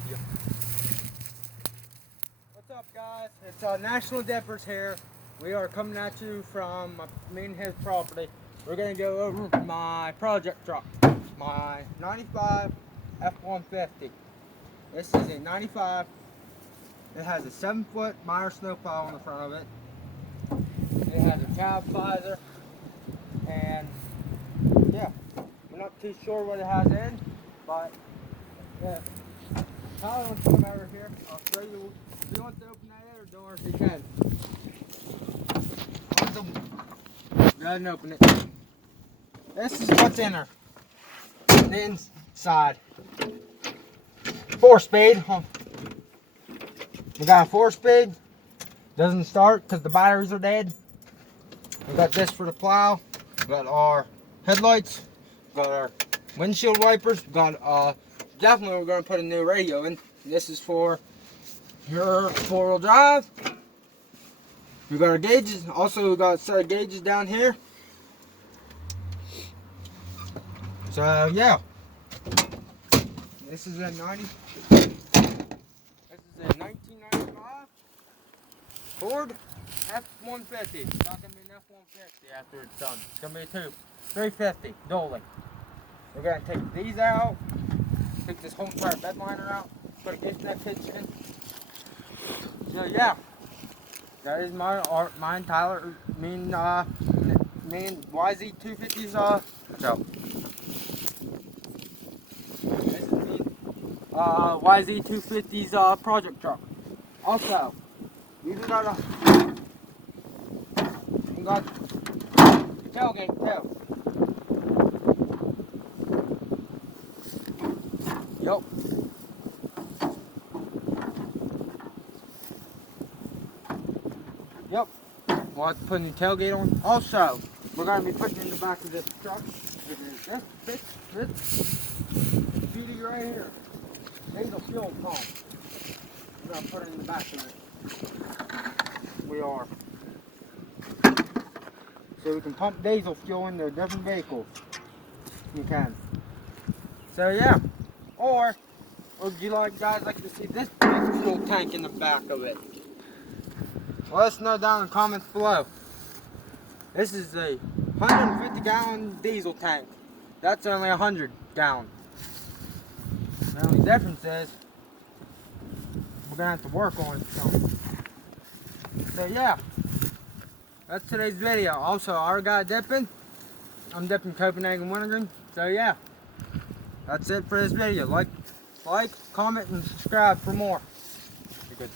with you. What's up, guys? It's National Dippers here. We are coming at you from me and his property. We're going to go over my project truck, my 95 F150. This is a 95. It has a 7-foot Meyer snowplow on the front of it. It has a cab visor, and yeah, we're not too sure what it has in, but yeah. Tyler wants to come over here. I'll show you. If you want to open that other door, if you can. Go ahead and open it. This is what's in her. The inside. 4-speed. We got a 4-speed. Doesn't start because the batteries are dead. We got this for the plow. We got our headlights. We got our windshield wipers. We got definitely we're going to put a new radio in. This is for your 4-wheel drive. We got our gauges. Also, we got a set of gauges down here. So yeah, this is a 1995 Ford F150. It's not gonna be an F150 after it's done. It's gonna be a 350 dually. We're gonna take these out, take this whole entire bed liner out, put a gooseneck hitch in. So yeah, that is my mine, Tyler, me and YZ250's so. This is me, YZ250's project truck. Also, we even got tailgate too. Yup. Yep. We'll have to put a new tailgate on. Also, we're going to be putting in the back of this truck. This beauty right here. Diesel fuel pump. We're going to put it in the back of it. We are. So we can pump diesel fuel into different vehicles. You can. So yeah. Or would you guys like to see this big fuel tank in the back of it? Let us know down in the comments below. This is a 150-gallon diesel tank. That's only 100 gallon. The only difference is we're gonna have to work on it some. So yeah, that's today's video. Also, our guy dipping. I'm dipping Copenhagen Wintergreen. So yeah, that's it for this video. Like, comment, and subscribe for more. You're good.